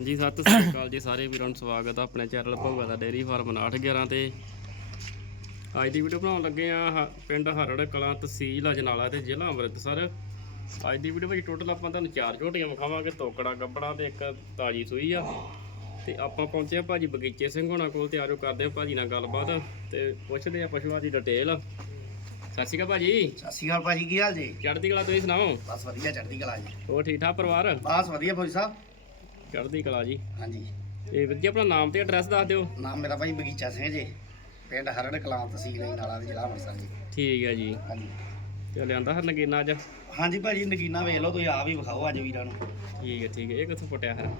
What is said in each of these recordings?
ਜੀ ਸਤਿ ਸ੍ਰੀ ਅਕਾਲ ਜੀ ਸਾਰੇ ਵੀਰਾਂ ਨੂੰ ਸਵਾਗਤ ਆ ਆਪਣੇ ਚੈਨਲ ਭੋਗਾ ਦਾ ਡੇਰੀ ਫਾਰਮ 811 ਤੇ। ਅੱਜ ਦੀ ਵੀਡੀਓ ਬਣਾਉਣ ਲੱਗੇ ਆ ਪਿੰਡ ਹਰੜ ਕਲਾਂ ਤਹਿਸੀਲ ਅਜਨਾਲਾ ਤੇ ਜ਼ਿਲ੍ਹਾ ਅੰਮ੍ਰਿਤਸਰ। ਅੱਜ ਦੀ ਵੀਡੀਓ ਵਿੱਚ ਟੋਟਲ ਆਪਾਂ ਤੁਹਾਨੂੰ ਚਾਰ ਝੋਟੀਆਂ ਵਿਖਾਵਾਂਗੇ ਤੋਕੜਾ ਗੱਬੜਾ ਤੇ ਇੱਕ ਤਾਜੀ ਸੂਈ ਆ। ਤੇ ਆਪਾਂ ਪਹੁੰਚੇ ਆ ਭਾਜੀ ਬਗੀਚੇ ਸਿੰਘ ਹੋਣਾ ਕੋਲ ਤੇ ਆਜੋ ਕਰਦੇ ਆ ਭਾਜੀ ਨਾਲ ਗੱਲਬਾਤ ਤੇ ਪੁੱਛਦੇ ਆ ਪਸ਼ੂਆਂ ਦੀ ਡਿਟੇਲ ਸਤਿ ਸ਼੍ਰੀ ਅਕਾਲ ਭਾਜੀ। ਸਤਿ ਸ਼੍ਰੀ ਅਕਾਲ ਭਾਜੀ ਕੀ ਹਾਲ ਜੀ? ਚੜ੍ਹਦੀ ਕਲਾ ਤੁਸੀਂ ਸੁਣਾਓ? ਬਸ ਵਧੀਆ ਚੜ੍ਹਦੀ ਕਲਾ ਜੀ। ਹੋਰ ਠੀਕ ਠਾਕ ਪਰਿਵਾਰ? ਬਸ ਵਧੀਆ ਫੌਜੀ ਸਾਹਿਬ। ਚੜ੍ਹਦੀ ਕਲਾ ਜੀ। ਹਾਂਜੀ। ਤੇ ਵੀਰ ਜੀ ਆਪਣਾ ਨਾਮ ਤੇ ਐਡਰੈਸ ਦੱਸ ਦਿਓ। ਨਾਮ ਮੇਰਾ ਭਾਈ ਬਗੀਚਾ ਸਿੰਘ ਜੀ। ਪਿੰਡ ਹਰੜ ਕਲਾਂ ਤਹਿਸੀਲ ਨਾਲਾ ਦੇ ਜ਼ਿਲ੍ਹਾ ਅੰਮ੍ਰਿਤਸਰ ਜੀ। ਠੀਕ ਹੈ ਜੀ। ਹਾਂਜੀ। ਤੇ ਲਿਆਂਦਾ ਹਰ ਨਗੀਨਾ ਅੱਜ? ਹਾਂਜੀ ਭਾਜੀ ਨਗੀਨਾ ਵੇਖ ਲਓ ਤੁਸੀਂ ਆਪ ਹੀ ਵਿਖਾਓ ਅੱਜ ਵੀਰਾਂ ਨੂੰ। ਠੀਕ ਹੈ ਠੀਕ ਹੈ ਇਹ ਕਿੱਥੋਂ ਪਟਿਆ ਹੈ